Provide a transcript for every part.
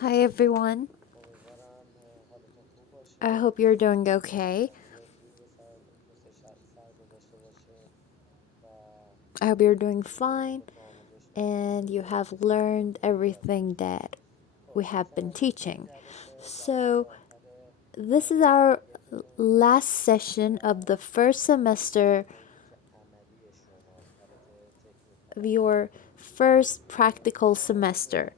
Hi everyone. I hope you're doing okay. I hope you're doing fine and you have learned everything that we have been teaching. So, this is our last session of the first semester of your first practical semester.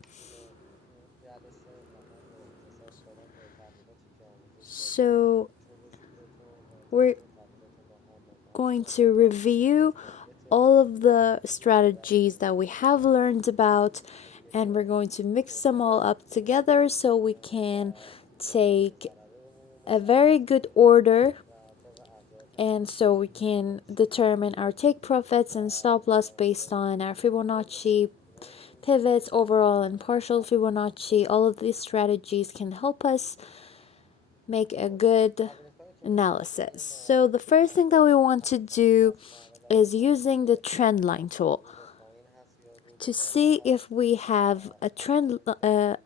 So, we're going to review all of the strategies that we have learned about, and we're going to mix them all up together so we can take a very good order, and so we can determine our take profits and stop loss based on our Fibonacci pivots, overall and partial Fibonacci. All of these strategies can help us make a good analysis. So the first thing that we want to do is using the trendline tool to see if we have a trend, an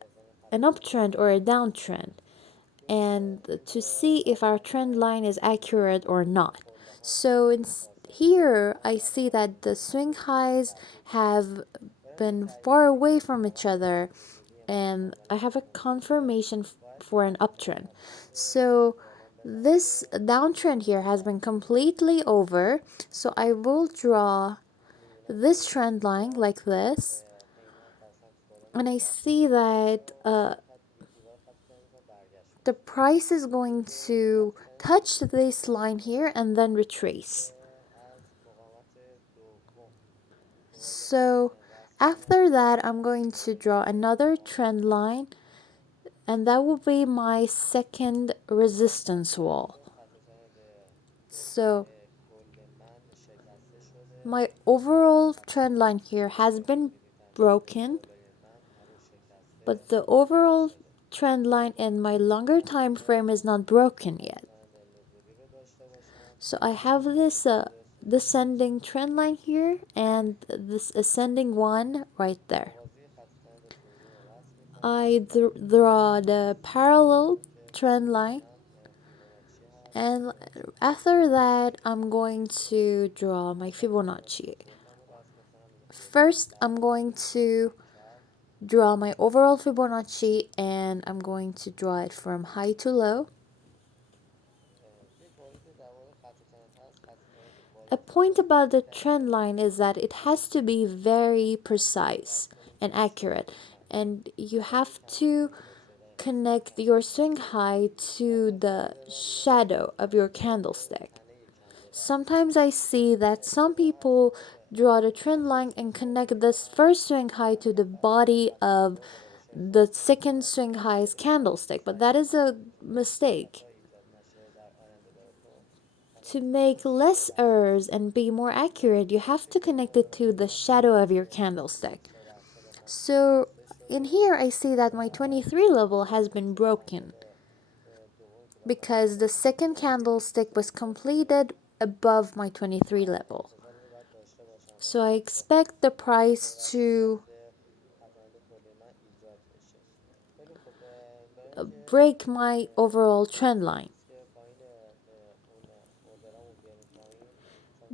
uptrend or a downtrend, and to see if our trend line is accurate or not. So here I see that the swing highs have been far away from each other, and I have a confirmation for an uptrend. So this downtrend here has been completely over. So I will draw this trend line like this, and I see that the price is going to touch this line here and then retrace. So after that, I'm going to draw another trend line, and that will be my second resistance wall. So my overall trend line here has been broken, but the overall trend line in my longer time frame is not broken yet. So I have this descending trend line here and this ascending one right there. I draw the parallel trend line, and after that I'm going to draw my Fibonacci. First I'm going to draw my overall Fibonacci, and I'm going to draw it from high to low. A point about the trend line is that it has to be very precise and accurate, and you have to connect your swing high to the shadow of your candlestick. Sometimes I see that some people draw the trend line and connect this first swing high to the body of the second swing high's candlestick, but that is a mistake. To make less errors and be more accurate, you have to connect it to the shadow of your candlestick. So in here I see that my 23 level has been broken because the second candlestick was completed above my 23 level. So I expect the price to break my overall trend line.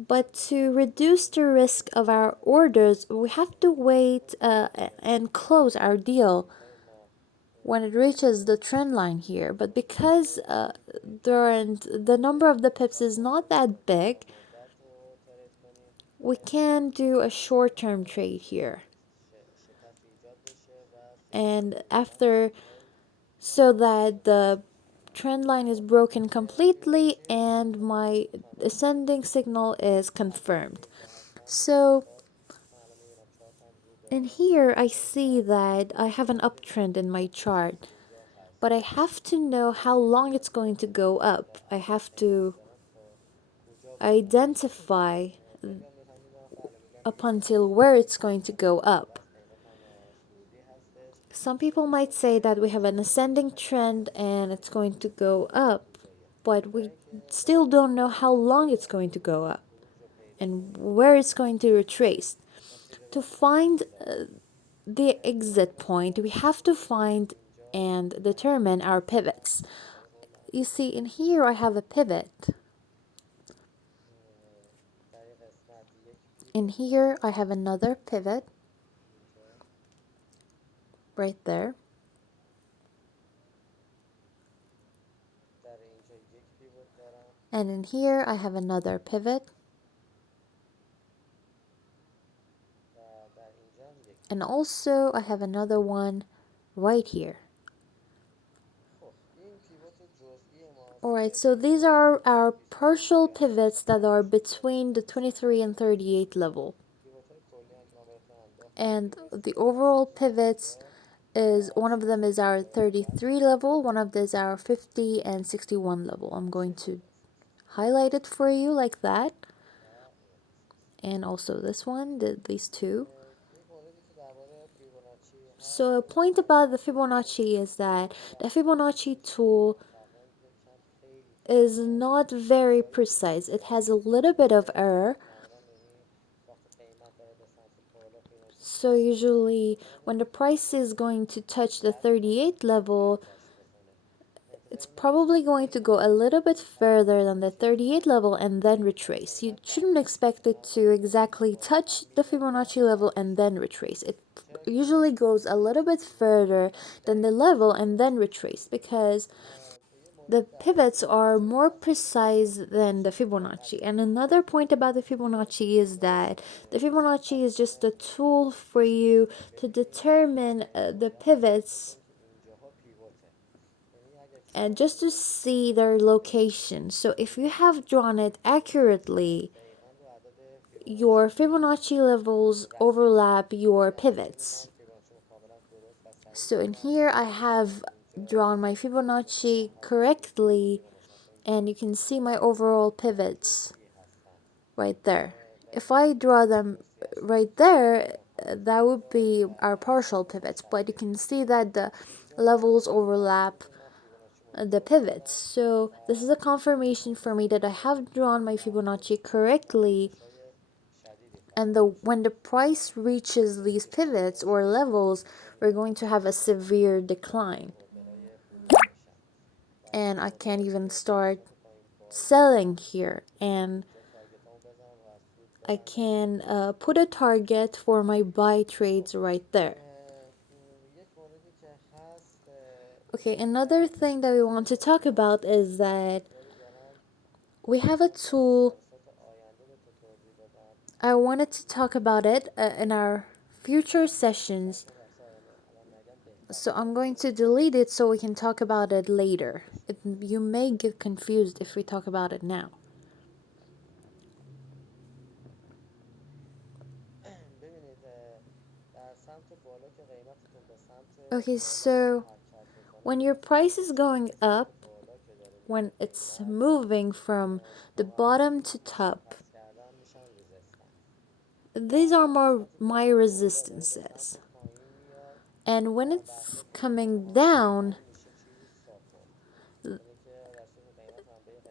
But to reduce the risk of our orders, we have to wait and close our deal when it reaches the trend line here. But because the number of the pips is not that big, we can do a short-term trade here. And after, so that the trend line is broken completely and my ascending signal is confirmed. So in here I see that I have an uptrend in my chart, but I have to know how long it's going to go up. I have to identify up until where it's going to go up. Some people might say that we have an ascending trend and it's going to go up, but we still don't know how long it's going to go up and where it's going to retrace. To find the exit point, we have to find and determine our pivots. You see, in here I have a pivot. In here I have another pivot right there. And in here I have another pivot. And also I have another one right here. Alright, so these are our partial pivots that are between the 23 and 38 level. And the overall pivots is, one of them is our 33 level, one of them is our 50 and 61 level. I'm going to highlight it for you like that. And also this one, these two. So a point about the Fibonacci is that the Fibonacci tool is not very precise. It has a little bit of error. So usually when the price is going to touch the 38 level, it's probably going to go a little bit further than the 38 level and then retrace. You shouldn't expect it to exactly touch the Fibonacci level and then retrace. It usually goes a little bit further than the level and then retrace, because the pivots are more precise than the Fibonacci. And another point about the Fibonacci is that the Fibonacci is just a tool for you to determine the pivots and just to see their location. So if you have drawn it accurately, your Fibonacci levels overlap your pivots. So in here I have drawn my Fibonacci correctly, and you can see my overall pivots right there. If I draw them right there, that would be our partial pivots, but you can see that the levels overlap the pivots. So this is a confirmation for me that I have drawn my Fibonacci correctly, and when the price reaches these pivots or levels, we're going to have a severe decline. And I can't even start selling here, and I can put a target for my buy trades right there. Okay, another thing that we want to talk about is that we have a tool. I wanted to talk about it in our future sessions, so I'm going to delete it so we can talk about it later. You may get confused if we talk about it now. Okay, so when your price is going up, when it's moving from the bottom to top, these are my resistances. And when it's coming down,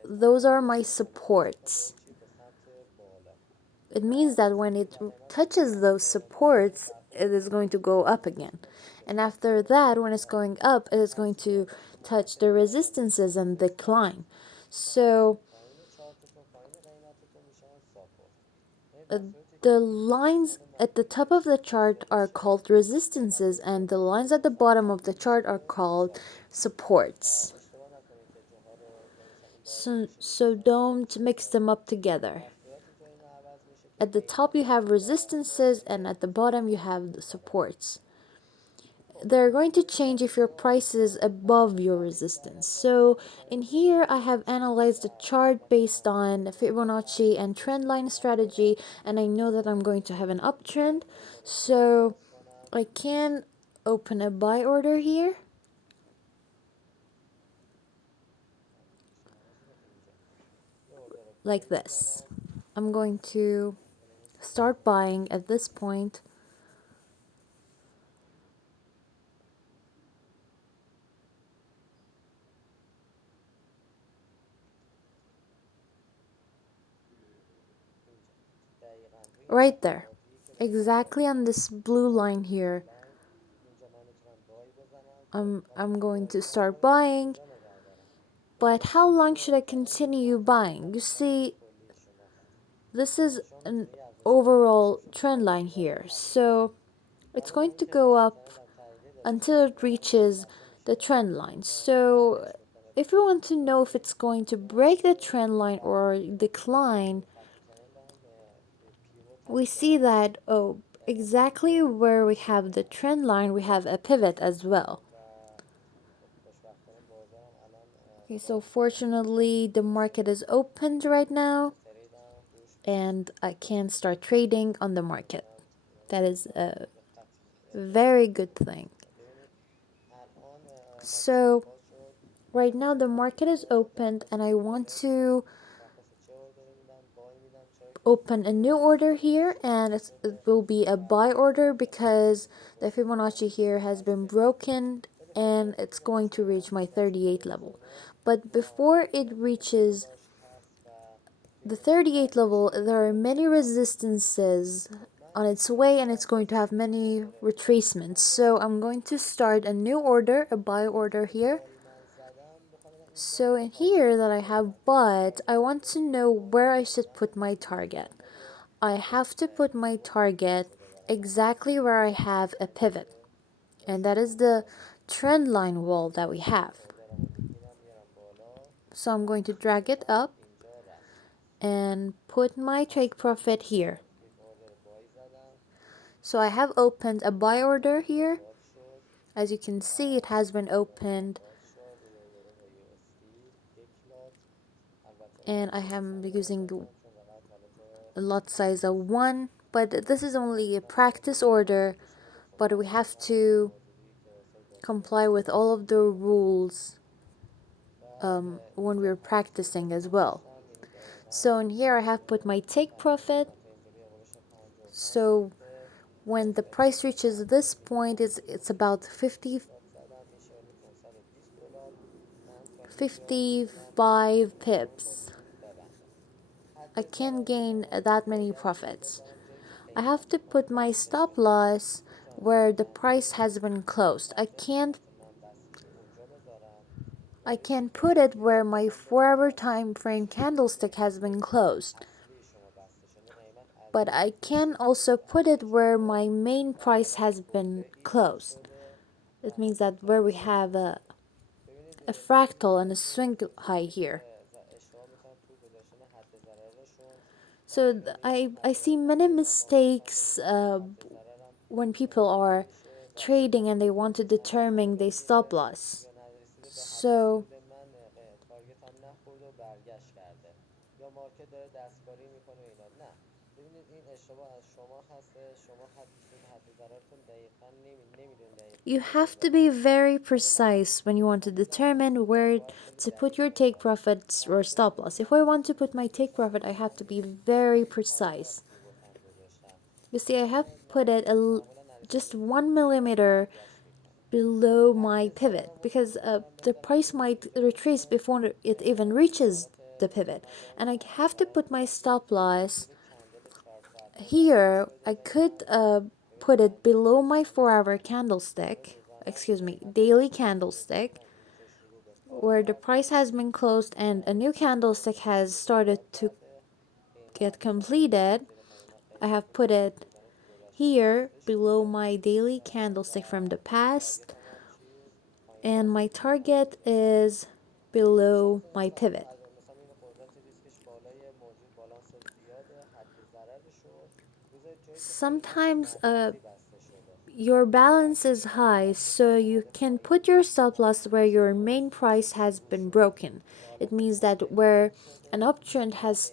those are my supports. It means that when it touches those supports, it is going to go up again. And after that, when it's going up, it is going to touch the resistances and decline. So uh, the lines at the top of the chart are called resistances, and the lines at the bottom of the chart are called supports. So don't mix them up together. At the top you have resistances, and at the bottom you have the supports. They're going to change if your price is above your resistance. So in here I have analyzed the chart based on Fibonacci and trendline strategy, and I know that I'm going to have an uptrend. So I can open a buy order here. Like this. I'm going to start buying at this point. Right there. Exactly on this blue line here. I'm going to start buying. But how long should I continue buying? You see, this is an overall trend line here. So it's going to go up until it reaches the trend line. So if you want to know if it's going to break the trend line or decline, we see that exactly where we have the trend line, we have a pivot as well. Okay, so fortunately the market is opened right now and I can start trading on the market. That is a very good thing. So right now the market is opened and I want to open a new order here, and it will be a buy order because the Fibonacci here has been broken and it's going to reach my 38 level. But before it reaches the 38 level, there are many resistances on its way and it's going to have many retracements. So I'm going to start a new order, a buy order here. So in here that I have bought, I want to know where I should put my target. I have to put my target exactly where I have a pivot, and that is the trend line wall that we have. So I'm going to drag it up and put my take profit here. So I have opened a buy order here. As you can see, it has been opened and I am using a lot size of 1, but this is only a practice order, but we have to comply with all of the rules when we're practicing as well. So in here I have put my take profit. So when the price reaches this point, it's about 55 pips. I can't gain that many profits. I have to put my stop loss where the price has been closed. I can put it where my 4-hour time frame candlestick has been closed. But I can also put it where my main price has been closed. It means that where we have a fractal and a swing high here. So I see many mistakes when people are trading and they want to determine their stop loss. So you have to be very precise when you want to determine where to put your take profits or stop loss. If I want to put my take profit, I have to be very precise. You see, I have put it just 1 millimeter below my pivot because the price might retrace before it even reaches the pivot, and I have to put my stop loss here. I could put it below my 4-hour candlestick, excuse me, daily candlestick, where the price has been closed and a new candlestick has started to get completed. I have put it here below my daily candlestick from the past, and my target is below my pivot. Sometimes your balance is high, so you can put your stop loss where your main price has been broken. It means that where an uptrend has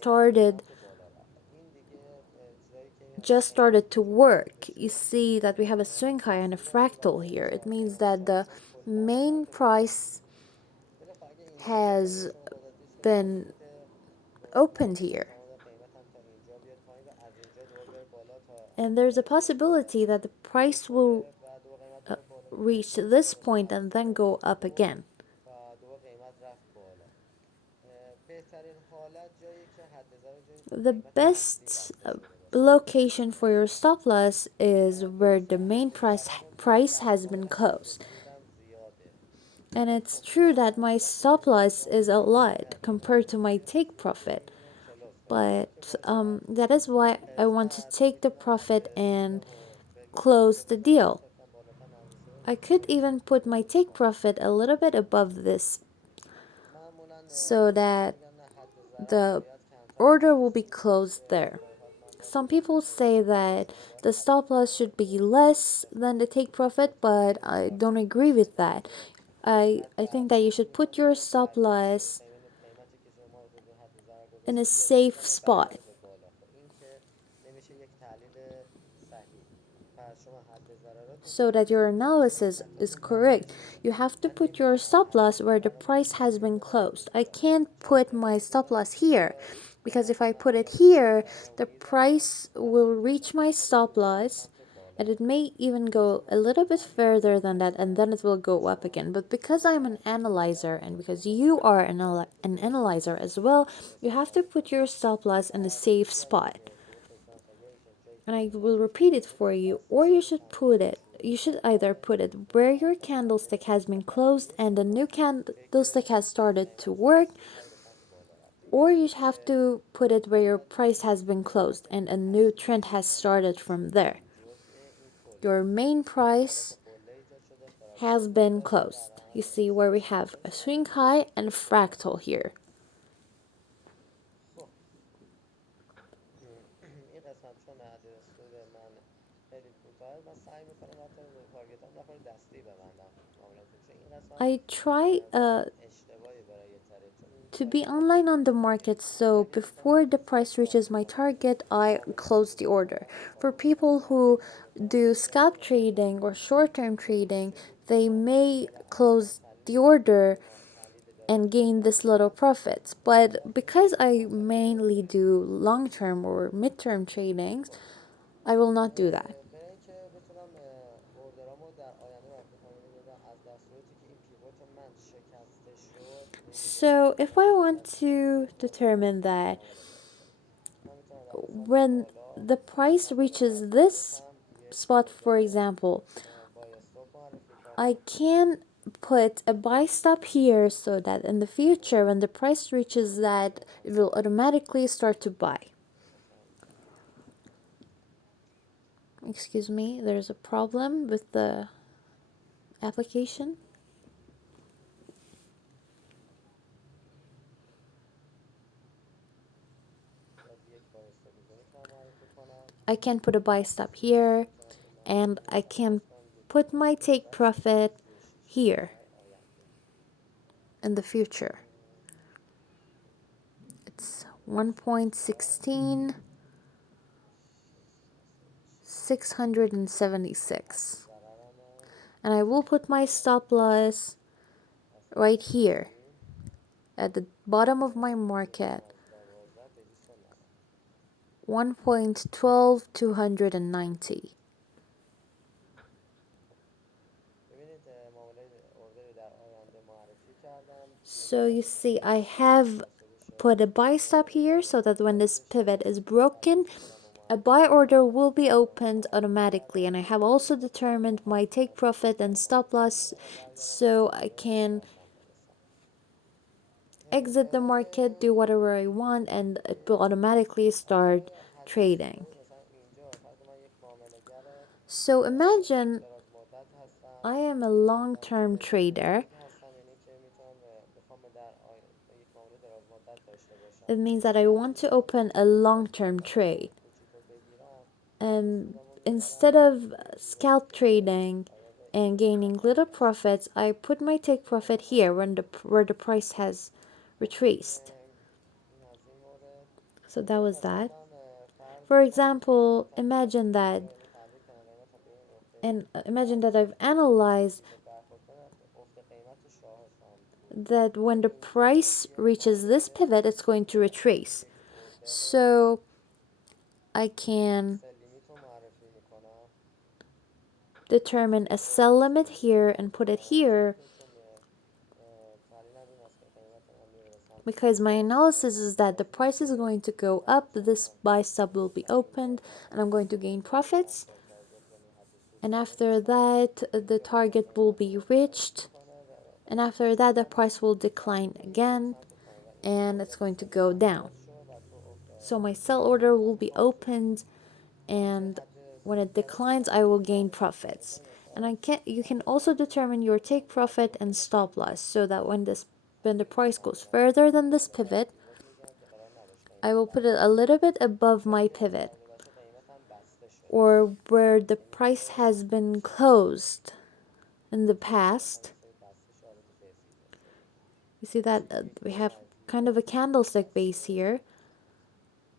just started to work. You see that we have a swing high and a fractal here. It means that the main price has been opened here. And there's a possibility that the price will reach this point and then go up again. The best location for your stop loss is where the main price has been closed. And it's true that my stop loss is a lot compared to my take profit, but that is why I want to take the profit and close the deal. I could even put my take profit a little bit above this so that the order will be closed there. Some people say that the stop loss should be less than the take profit, but I don't agree with that. I think that you should put your stop loss in a safe spot so that your analysis is correct. You have to put your stop loss where the price has been closed. I can't put my stop loss here because if I put it here, the price will reach my stop loss and it may even go a little bit further than that and then it will go up again. But because I'm an analyzer and because you are an analyzer as well, you have to put your stop loss in a safe spot. And I will repeat it for you, or you should either put it where your candlestick has been closed and the new candlestick has started to work, or you have to put it where your price has been closed and a new trend has started from there. Your main price has been closed. You see where we have a swing high and a fractal here. I try to be online on the market, so before the price reaches my target I close the order. For people who do scalp trading or short-term trading, they may close the order and gain this little profits, but because I mainly do long-term or mid-term tradings, I will not do that. So if I want to determine that when the price reaches this spot, for example, I can put a buy stop here so that in the future when the price reaches that it will automatically start to buy. Excuse me, there's a problem with the application. I can put a buy stop here and I can put my take profit here in the future. It's 1.16 676, and I will put my stop loss right here at the bottom of my market, 1.12 290. So you see I have put a buy stop here so that when this pivot is broken, a buy order will be opened automatically, and I have also determined my take profit and stop loss so I can exit the market, do whatever I want, and it will automatically start trading. So imagine I am a long-term trader. It means that I want to open a long-term trade. And instead of scalp trading and gaining little profits, I put my take profit here where the price has retraced. So that was that. For example, imagine that I've analyzed that when the price reaches this pivot, it's going to retrace. So I can determine a sell limit here and put it here because my analysis is that the price is going to go up, this buy stop will be opened, and I'm going to gain profits. And after that, the target will be reached. And after that, the price will decline again, and it's going to go down. So my sell order will be opened, and when it declines, I will gain profits. And you can also determine your take profit and stop loss, so that when the price goes further than this pivot, I will put it a little bit above my pivot, or where the price has been closed in the past. You see that we have kind of a candlestick base here.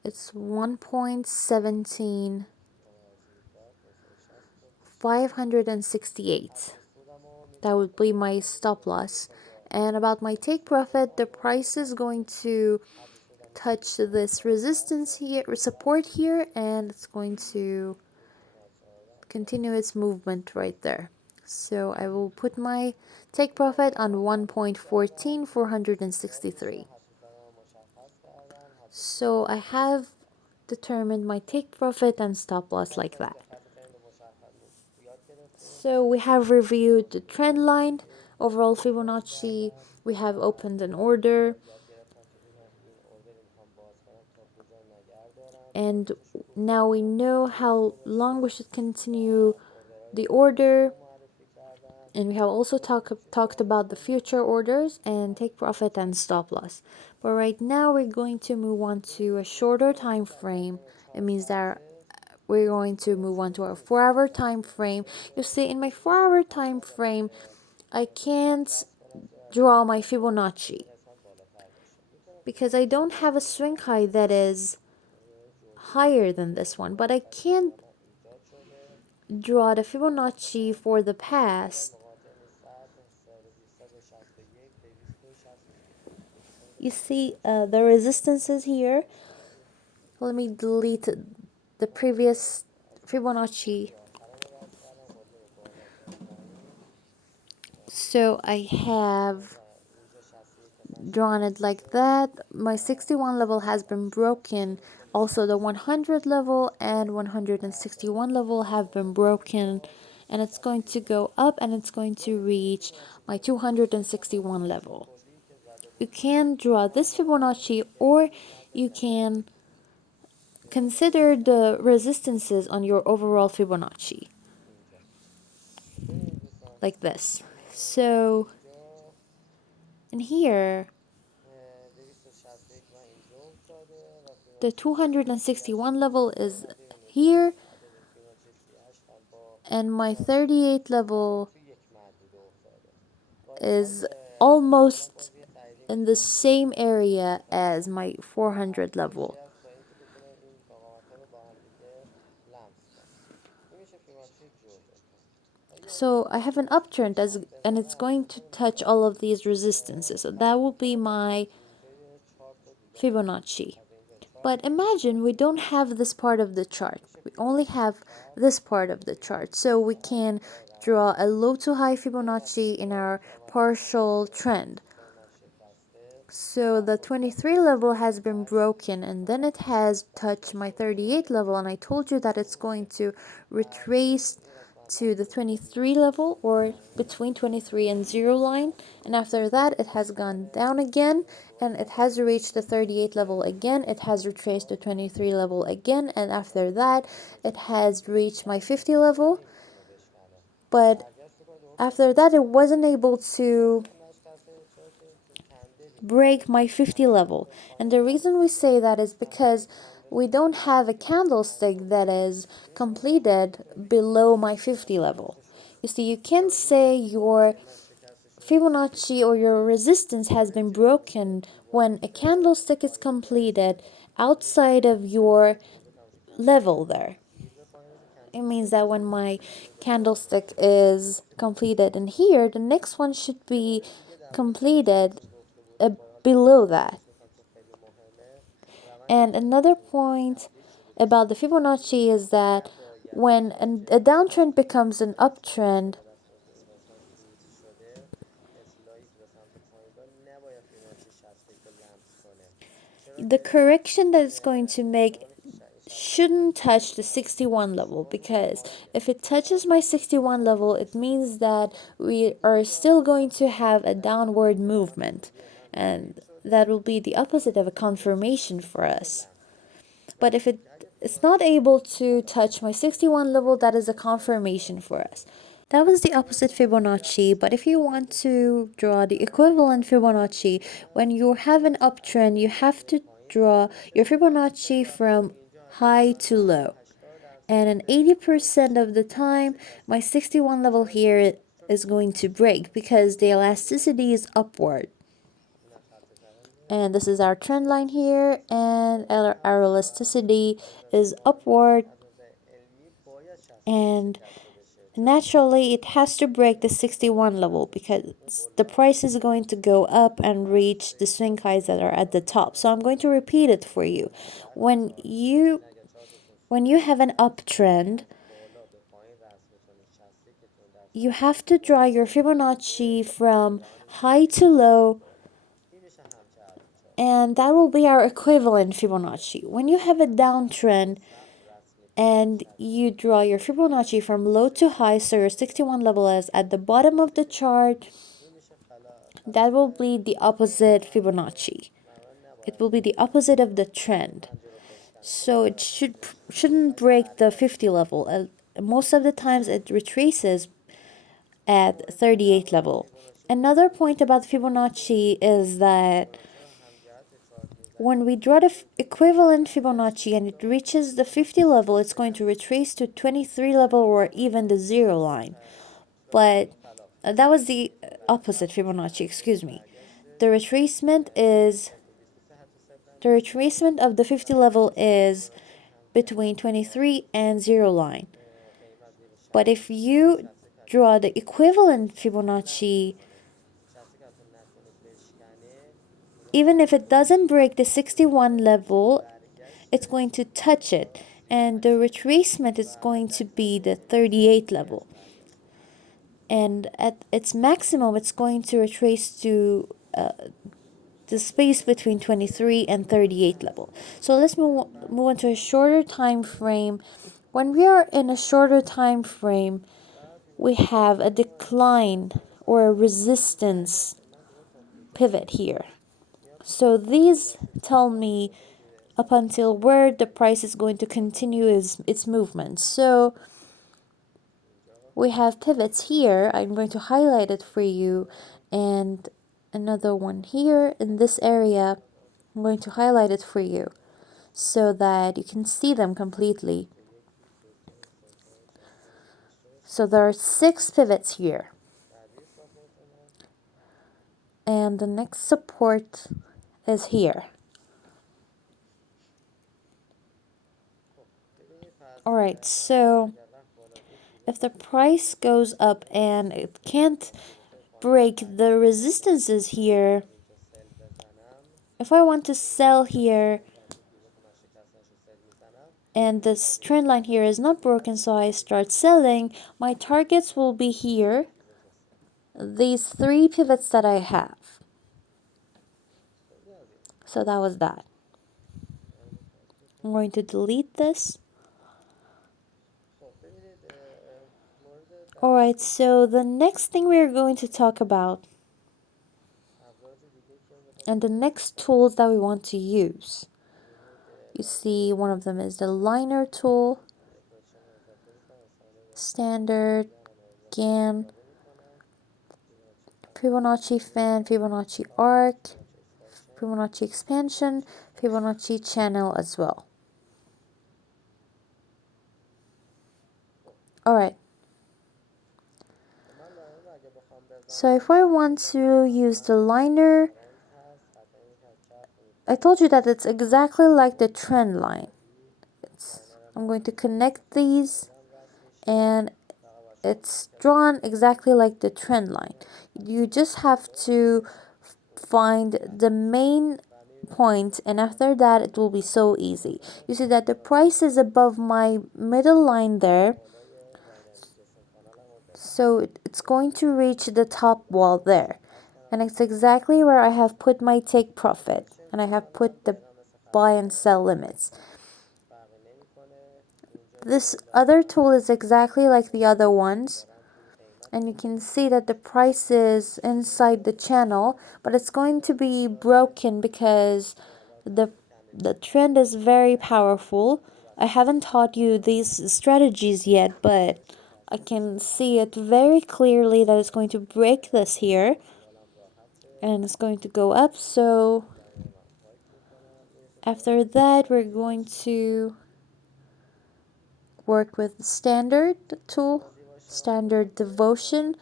It's 1.17568. That would be my stop loss. And about my take profit, the price is going to touch this resistance here, support here, and it's going to continue its movement right there. So I will put my take profit on 1.14463. So I have determined my take profit and stop loss like that. So we have reviewed the trend line, overall Fibonacci, we have opened an order, and now we know how long we should continue the order, and we have also talked about the future orders and take profit and stop loss. But right now we're going to move on to a shorter time frame. It means that we're going to move on to our 4-hour time frame. You see, in my 4-hour time frame, I can't draw my Fibonacci because I don't have a swing high that is higher than this one, but I can draw the Fibonacci for the past. You see the resistances here. Let me delete the previous Fibonacci. So I have drawn it like that. My 61 level has been broken. Also the 100 level and 161 level have been broken, and it's going to go up and it's going to reach my 261 level. You can draw this Fibonacci, or you can consider the resistances on your overall Fibonacci like this. So in here, the 261 level is here, and my 38 level is almost in the same area as my 400 level. So I have an uptrend and it's going to touch all of these resistances. So that will be my Fibonacci. But imagine we don't have this part of the chart. We only have this part of the chart. So we can draw a low to high Fibonacci in our partial trend. So the 23 level has been broken, and then it has touched my 38 level, and I told you that it's going to retrace to the 23 level, or between 23 and 0 line, and after that it has gone down again, and it has reached the 38 level again. It has retraced the 23 level again, and after that it has reached my 50 level, but after that it wasn't able to break my 50 level. And the reason we say that is because we don't have a candlestick that is completed below my 50 level. You see, you can't say your Fibonacci or your resistance has been broken when a candlestick is completed outside of your level there. It means that when my candlestick is completed in here, the next one should be completed below that. And another point about the Fibonacci is that when a downtrend becomes an uptrend, The correction that it's going to make shouldn't touch the 61 level, because if it touches my 61 level, it means that we are still going to have a downward movement, and that will be the opposite of a confirmation for us. But if it's not able to touch my 61 level, that is a confirmation for us. That was the opposite Fibonacci, but if you want to draw the equivalent Fibonacci, when you have an uptrend, you have to draw your Fibonacci from high to low. And in 80% of the time, my 61 level here is going to break because the elasticity is upward. And this is our trend line here, and our elasticity is upward, and naturally it has to break the 61 level because the price is going to go up and reach the swing highs that are at the top. So I'm going to repeat it for you. When you have an uptrend, you have to draw your Fibonacci from high to low, and that will be our equivalent Fibonacci. When you have a downtrend and you draw your Fibonacci from low to high, so your 61 level is at the bottom of the chart, that will be the opposite Fibonacci. It will be the opposite of the trend. So it shouldn't break the 50 level. Most of the times it retraces at 38 level. Another point about Fibonacci is that when we draw the equivalent Fibonacci and it reaches the 50 level, it's going to retrace to 23 level or even the 0 line. But that was the opposite Fibonacci, excuse me. The retracement of the 50 level is between 23 and 0 line. But if you draw the equivalent Fibonacci, even if it doesn't break the 61 level, it's going to touch it, and the retracement is going to be the 38 level. And at its maximum, it's going to retrace to the space between 23 and 38 level. So let's move on to a shorter time frame. When we are in a shorter time frame, we have a decline or a resistance pivot here. So these tell me up until where the price is going to continue its movement. So we have pivots here. I'm going to highlight it for you, and another one here in this area. I'm going to highlight it for you so that you can see them completely. So there are 6 pivots here, and the next support is here. Alright, so if the price goes up and it can't break the resistances here, if I want to sell here and this trend line here is not broken, so I start selling, my targets will be here, these 3 pivots that I have. So that was that. I'm going to delete this. Alright, so the next thing we're going to talk about, and the next tools that we want to use, you see one of them is the liner tool, standard, GAN, Fibonacci fan, Fibonacci arc, Fibonacci expansion, Fibonacci channel as well. Alright. So if I want to use the liner, I told you that it's exactly like the trend line. I'm going to connect these, and it's drawn exactly like the trend line. You just have to find the main point, and after that it will be so easy. You see that the price is above my middle line there, so it's going to reach the top wall there. And it's exactly where I have put my take profit, and I have put the buy and sell limits. This other tool is exactly like the other ones, and you can see that the price is inside the channel, but it's going to be broken because the trend is very powerful. I haven't taught you these strategies yet, but I can see it very clearly that it's going to break this here and it's going to go up. So after that, we're going to work with the standard tool, standard devotion,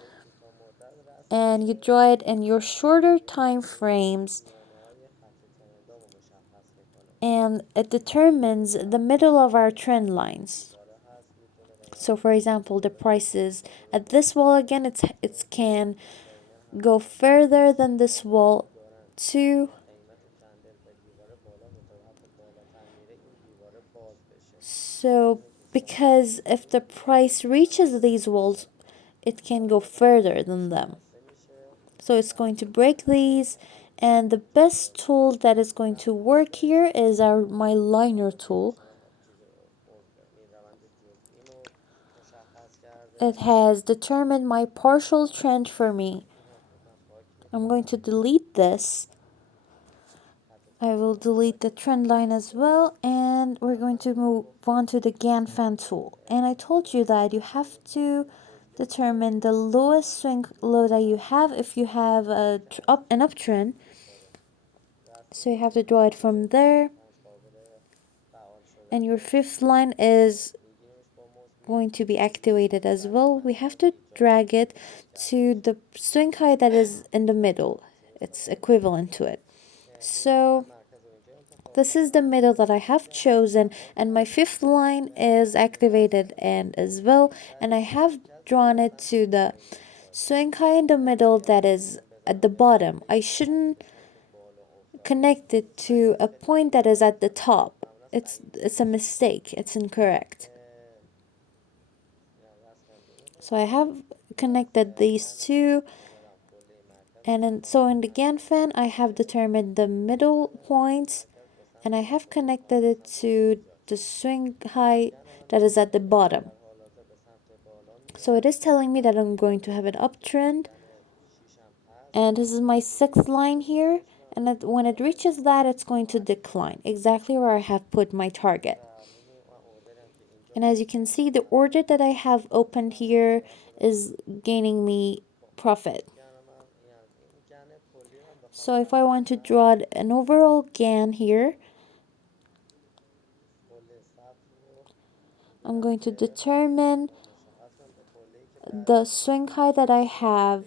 and you draw it in your shorter time frames, and it determines the middle of our trend lines. So for example, the prices at this wall again, it can go further than this wall too. So because if the price reaches these walls, it can go further than them. So it's going to break these, and the best tool that is going to work here is my liner tool. It has determined my partial trend for me. I'm going to delete this. I will delete the trend line as well, and we're going to move on to the Gann fan tool. And I told you that you have to determine the lowest swing low that you have if you have an uptrend. So you have to draw it from there, and your fifth line is going to be activated as well. We have to drag it to the swing high that is in the middle. It's equivalent to it. So this is the middle that I have chosen, and my fifth line is activated and as well, and I have drawn it to the swing high in the middle that is at the bottom. I shouldn't connect it to a point that is at the top. It's a mistake. It's incorrect. So I have connected these two, and so in the Gann fan I have determined the middle point, and I have connected it to the swing high that is at the bottom. So it is telling me that I'm going to have an uptrend, and this is my sixth line here, and when it reaches that, it's going to decline exactly where I have put my target. And as you can see, the order that I have opened here is gaining me profit. So if I want to draw an overall Gann here, I'm going to determine the swing high that I have.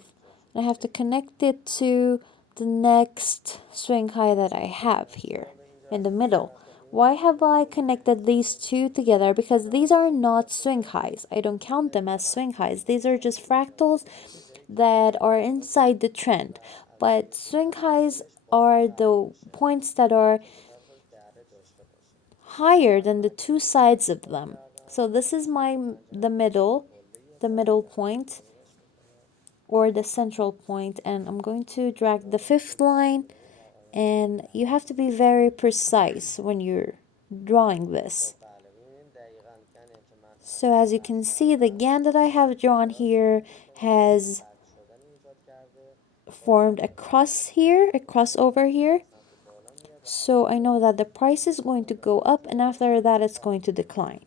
I have to connect it to the next swing high that I have here in the middle. Why have I connected these two together? Because these are not swing highs. I don't count them as swing highs. These are just fractals that are inside the trend. But swing highs are the points that are higher than the two sides of them. So this is the middle point or the central point, and I'm going to drag the fifth line, and you have to be very precise when you're drawing this. So as you can see, the Gann that I have drawn here has formed a cross here, a crossover here. So I know that the price is going to go up, and after that it's going to decline.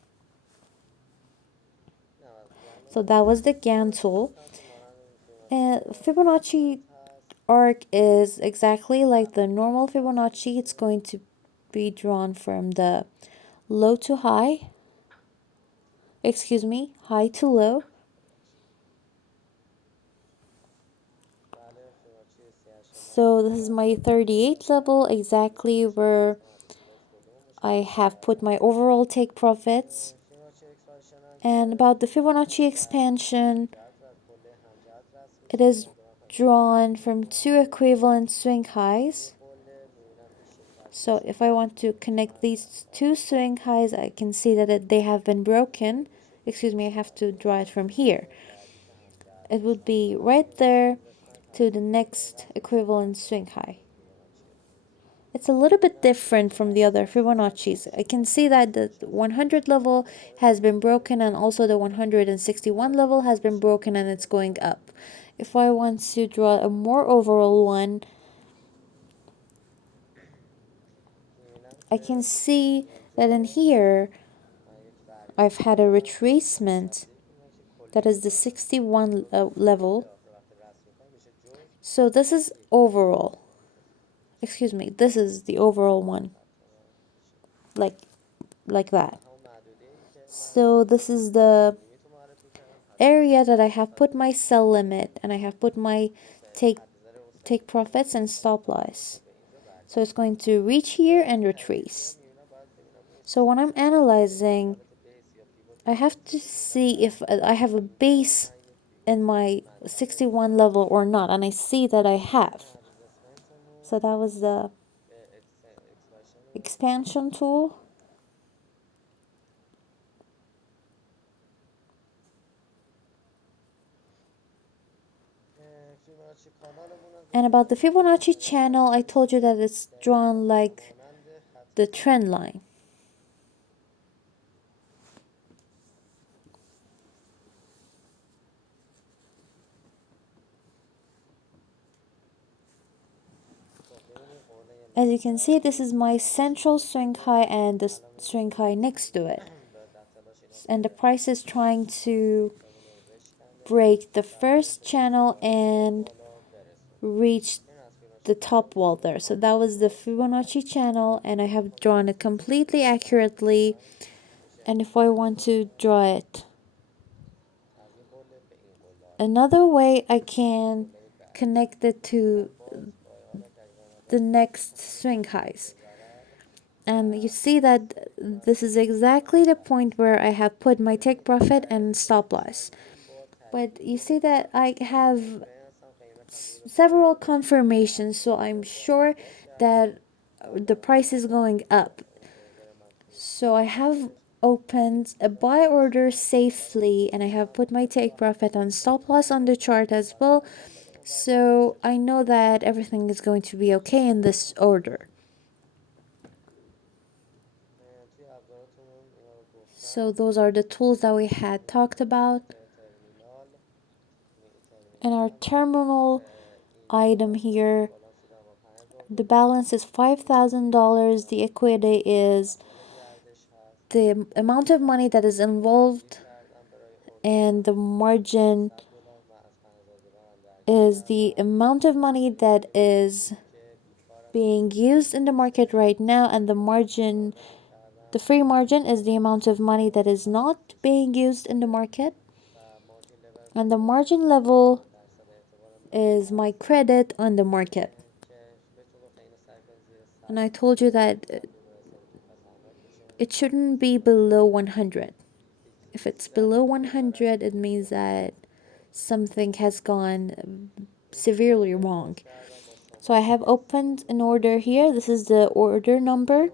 So that was the Gann tool. And Fibonacci arc is exactly like the normal Fibonacci. It's going to be drawn from the low to high, high to low. So this is my 38th level, exactly where I have put my overall take profits. And about the Fibonacci expansion, it is drawn from two equivalent swing highs. So if I want to connect these two swing highs, I can see that they have been broken. I have to draw it from here. It would be right there, to the next equivalent swing high. It's a little bit different from the other Fibonacci's. I can see that the 100 level has been broken, and also the 161 level has been broken, and it's going up. If I want to draw a more overall one, I can see that in here I've had a retracement, that is the 61 level. So this is overall. Excuse me, this is the overall one. Like that. So this is the area that I have put my sell limit, and I have put my take profits and stop loss. So it's going to reach here and retrace. So when I'm analyzing, I have to see if I have a base in my 61 level or not, and I see that I have. So that was the expansion tool. And about the Fibonacci channel, I told you that it's drawn like the trend line. As you can see, this is my central swing high and the swing high next to it. And the price is trying to break the first channel and reach the top wall there. So that was the Fibonacci channel, and I have drawn it completely accurately. And if I want to draw it another way, I can connect it to the next swing highs. And you see that this is exactly the point where I have put my take profit and stop loss. But you see that I have several confirmations, so I'm sure that the price is going up. So I have opened a buy order safely, and I have put my take profit and stop loss on the chart as well. So I know that everything is going to be okay in this order. So those are the tools that we had talked about. And our terminal item here, the balance is $5,000. The equity is the amount of money that is involved, and the margin is the amount of money that is being used in the market right now, and the margin, the free margin, is the amount of money that is not being used in the market. And the margin level is my credit on the market. And I told you that it shouldn't be below 100. If it's below 100, it means that something has gone severely wrong. So I have opened an order here. This is the order number,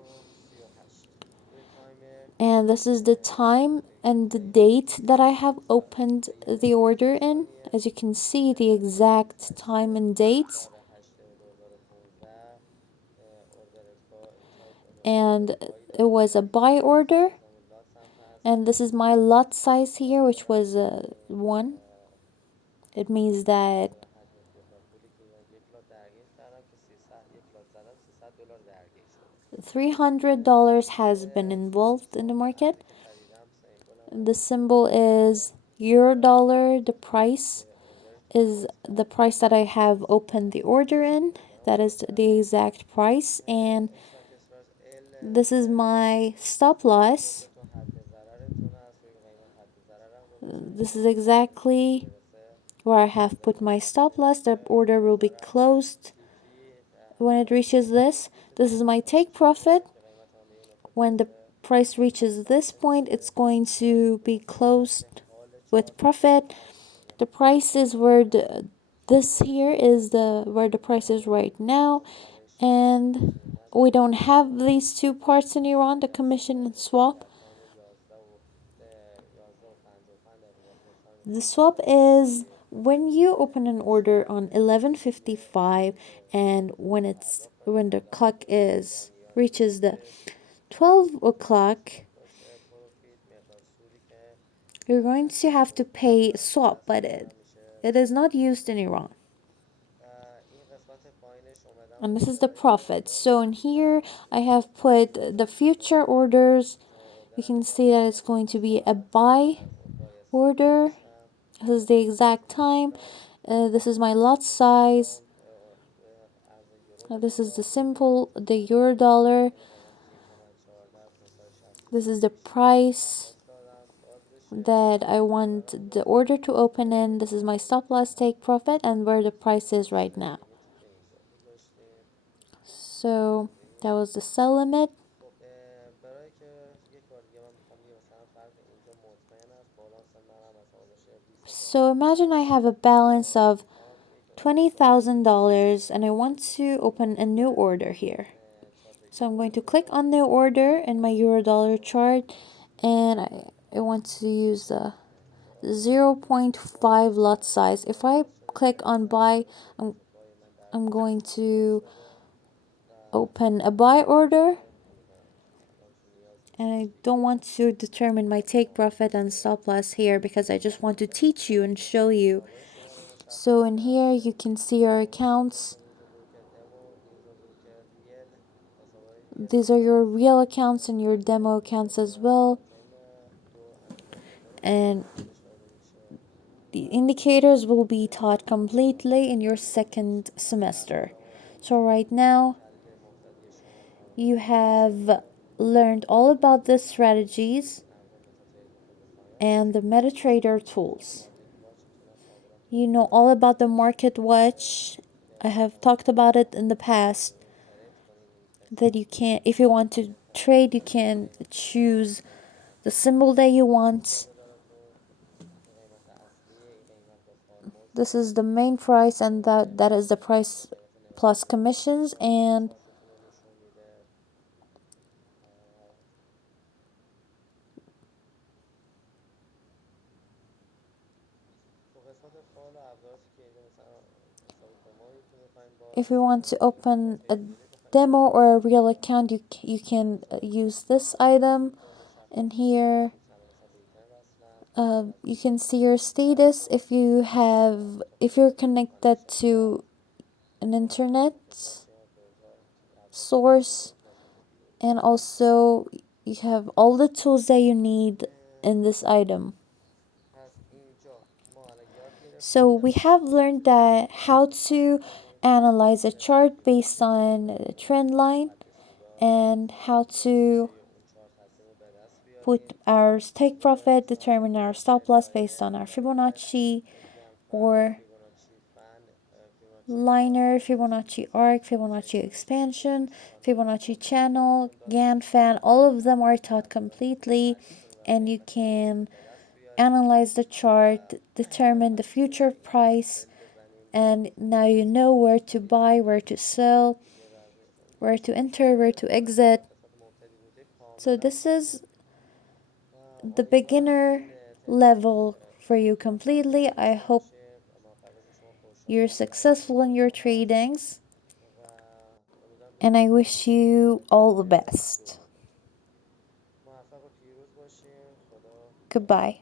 and this is the time and the date that I have opened the order in. As you can see, the exact time and date. And it was a buy order, and this is my lot size here, which was 1. It means that $300 has been involved in the market. The symbol is euro dollar. The price is the price that I have opened the order in. That is the exact price. And this is my stop loss. This is exactly where I have put my stop loss. The order will be closed when it reaches this. This is my take profit. When the price reaches this point, it's going to be closed with profit. The price is where this here is where the price is right now, and we don't have these two parts in Iran, the commission and swap. The swap is when you open an order on 11:55 and when the clock is reaches the 12 o'clock, you're going to have to pay swap, but it is not used in Iran. And this is the profit. So in here I have put the future orders. You can see that it's going to be a buy order. This is the exact time. This is my lot size. This is the simple, the euro dollar. This is the price that I want the order to open in. This is my stop loss take profit and where the price is right now. So that was the sell limit. So imagine I have a balance of $20,000 and I want to open a new order here. So I'm going to click on new order in my euro dollar chart, and I want to use the 0.5 lot size. If I click on buy, I'm going to open a buy order, and I don't want to determine my take profit and stop loss here because I just want to teach you and show you. So in here you can see your accounts. These are your real accounts and your demo accounts as well. And the indicators will be taught completely in your second semester. So right now you have learned all about the strategies and the MetaTrader tools. You know all about the market watch. I have talked about it in the past that you can, if you want to trade, you can choose the symbol that you want. This is the main price, and that is the price plus commissions. And if you want to open a demo or a real account, you can use this item in here. You can see your status if you're connected to an internet source, and also you have all the tools that you need in this item. So we have learned that how to analyze a chart based on a trend line, and how to put our take profit, determine our stop loss based on our Fibonacci or liner, Fibonacci arc, Fibonacci expansion, Fibonacci channel, Gann fan. All of them are taught completely, and you can analyze the chart, determine the future price, and now you know where to buy, where to sell, where to enter, where to exit. So this is the beginner level for you completely. I hope you're successful in your tradings, and I wish you all the best. Goodbye.